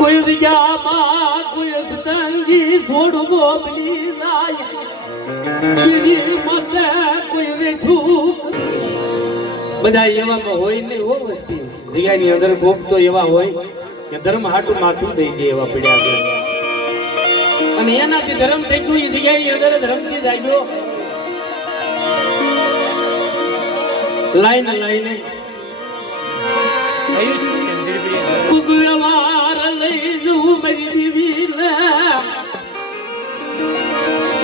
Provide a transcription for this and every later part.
કોઈ જગ્યામાં કોઈ સતંગી છોડવો બની જાય મતે કોઈ વેઠું બધા એવામાં હોય નહીં હો વસ્તી જગ્યાની અંદર કોક તો એવા હોય કે ધર્મ હાટું માથું દઈ દે એવા પડ્યા છે અને એનાથી ધર્મ થઈ ગયું એ જગ્યાની અંદર ધર્મથી જાય ગયો લાઈને લાઈને કુગળવાર લઈ જઉં મારી દીવીને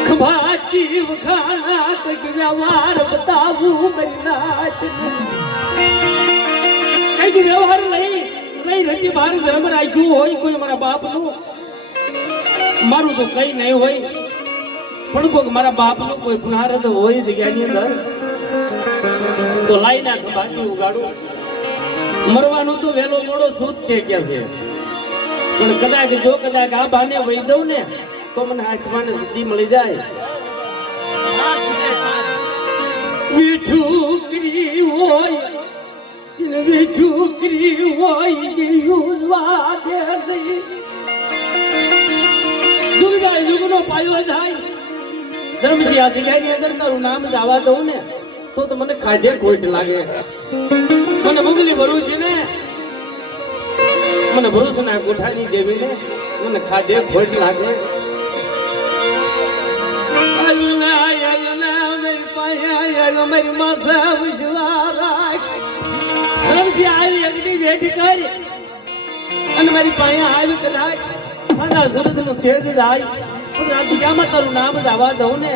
ખભાતી વખાણા કઈક વ્યવહાર બતાવું મારી નાચને કઈક વ્યવહાર લઈ રચી મારું ધર્મ રાખ્યું હોય કોઈ મારા બાપનું મારું તો કઈ નહીં હોય પણ કોઈ મારા બાપનું કોઈ પુનારદ હોય જગ્યાની અંદર તો લાઈ નાખ બાકી ઉગાડું મરવાનું તો વહેલો મોડો છૂટ કે છે પણ કદાચ જો કદાચ આ બાને વહી દઉં ને તો મને આંખમાં સિદ્ધિ મળી જાય વિઠુકરી હોય વિઠુકરી હોય જુગભાઈ જુગનો પાયો જાય ધર્મજી આ જગ્યાની અંદર તારું નામ જ આવવા દઉં ને તો મને ખાધે ખોટ લાગે મને મુગલી ભરું ને મને ભરું ના ગોઠાની દેવી ને મને ખાધે ખોટ લાગે મારી માથા આવી વેઠી કરી અને મારી પાસે આવી કદાચ સાદા સુરત નું તેજ જાય પણ આ જગ્યામાં તારું નામ જ આવવા દઉં ને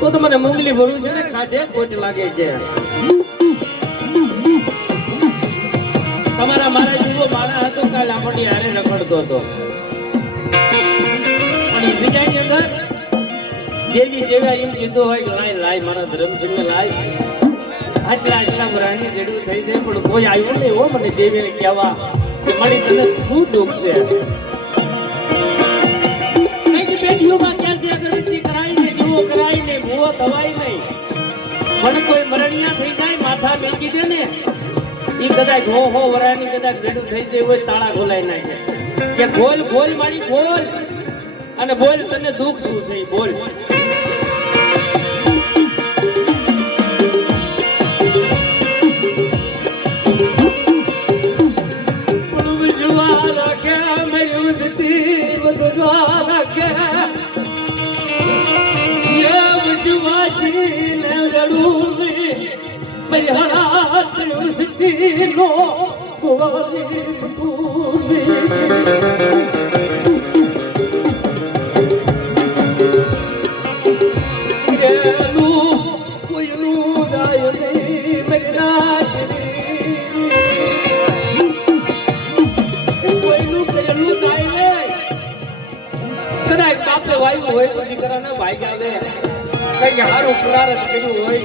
તો મને મુંગલી ભરું છે ને ખાધે ખોટ લાગે છે તમારા મારા જીવો મારા હતો કાલ આપણી હારે રખડતો હતો પણ એ જગ્યાની અંદર દેવી જેવા એમ કીધું હોય કે લાય લાય મારા ધર્મસિંહ લાય આટલા વરાણી જેડું થઈ જાય પણ કોઈ આવ્યું નહીં હો મને દેવીને કહેવા કે મારી તને શું દુઃખ છે કઈક બેટીઓમાં ક્યાં છે અગર વિનંતી કરાય ને જીવો કરાય ને ભૂવો થવાય નહીં પણ કોઈ મરણિયા થઈ જાય માથા મેકી દે ને એ કદાચ હો વરાણી કદાચ જેડું થઈ જાય હોય તાળા ખોલાઈ નાખે કે ખોલ ખોલ મારી ખોલ અને બોલ તને દુઃખ શું છે બોલ વાયુ હોય તો દીકરાના ભાઈ આવે કઈ હારું પુનારત કર્યું હોય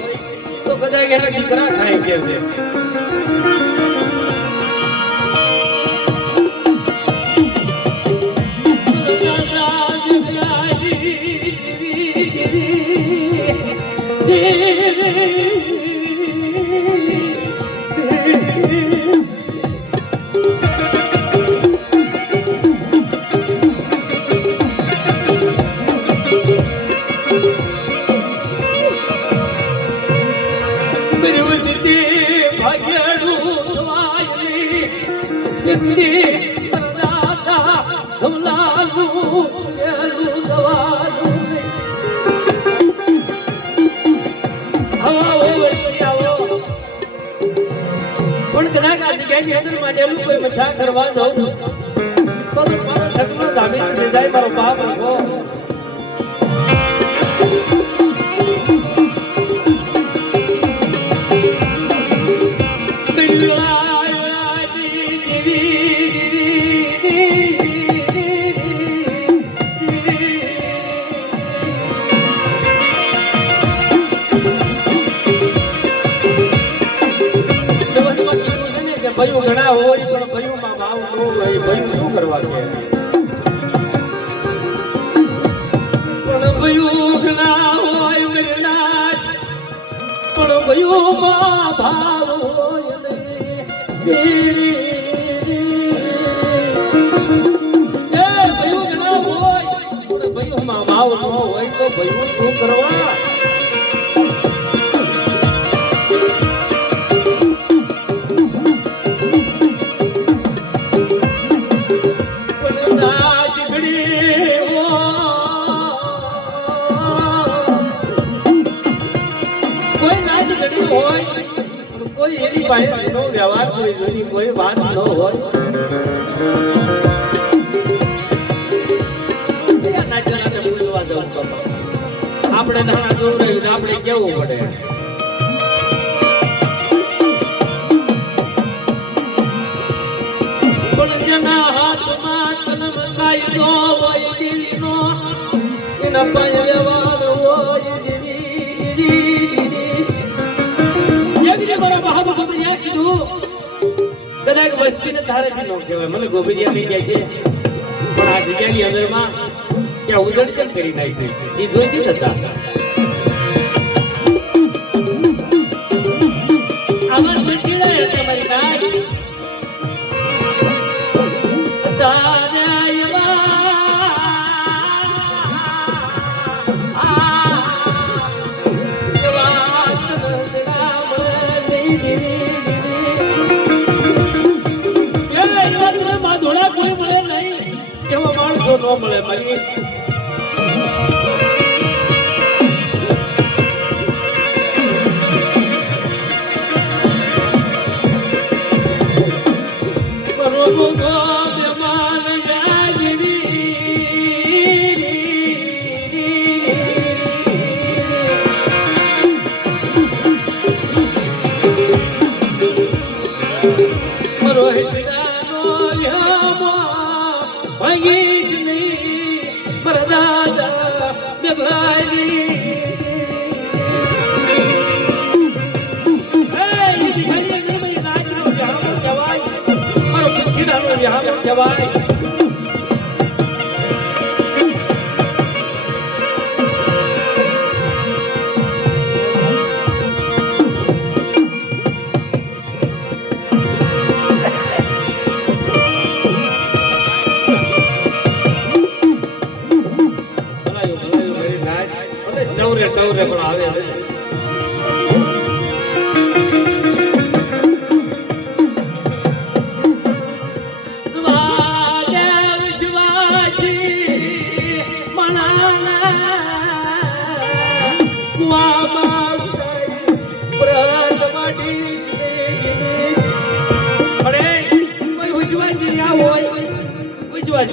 તો કદાચ એના દીકરા થાય કે છે કરવા જાઉં તો મારો સગનો જામી જાય મારો બાપ હો ભયું ઘણા હોય પણ ભયું માં ભાવ ન હોય ભયું શું કરવા છે પણ ભયું ઘણા હોય મેના પણ ભયું માં ભાવ હોય નહીં ભાઈ હું શું કરવા કોઈ એની પાસે નો વ્યવહાર કોઈ જોઈ કોઈ વાત ન હોય આપણે નાના દૂર રહ્યું આપણે કેવું પડે પણ જેના હાથમાં કલમ કાયદો હોય દિલનો એના પાસે વ્યવહાર હોય મારા બાપ ગોબરિયા કીધું કદાચ વસ્તીને ધારેથી ન કહેવાય મને ગોબરિયા લઈ જાય છે પણ આ જગ્યાની અંદરમાં ત્યાં ઉજળચણ કરી નાખ્યું એ જોઈતી હતા આગળ વચીડાય તમારી નાક કોઈ મળે નહીં એવા માણસો ન મળે મારી જવાય ટવરે ટવરે પણ આવે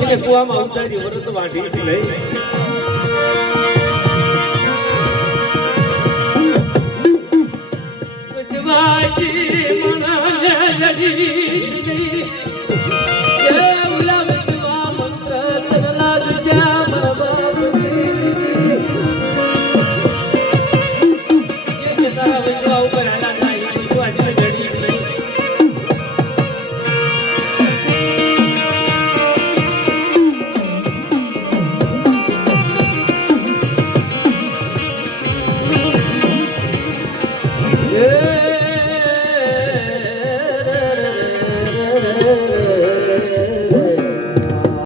છે કુવામાં ઉતારી વરસ વાઢી લઈ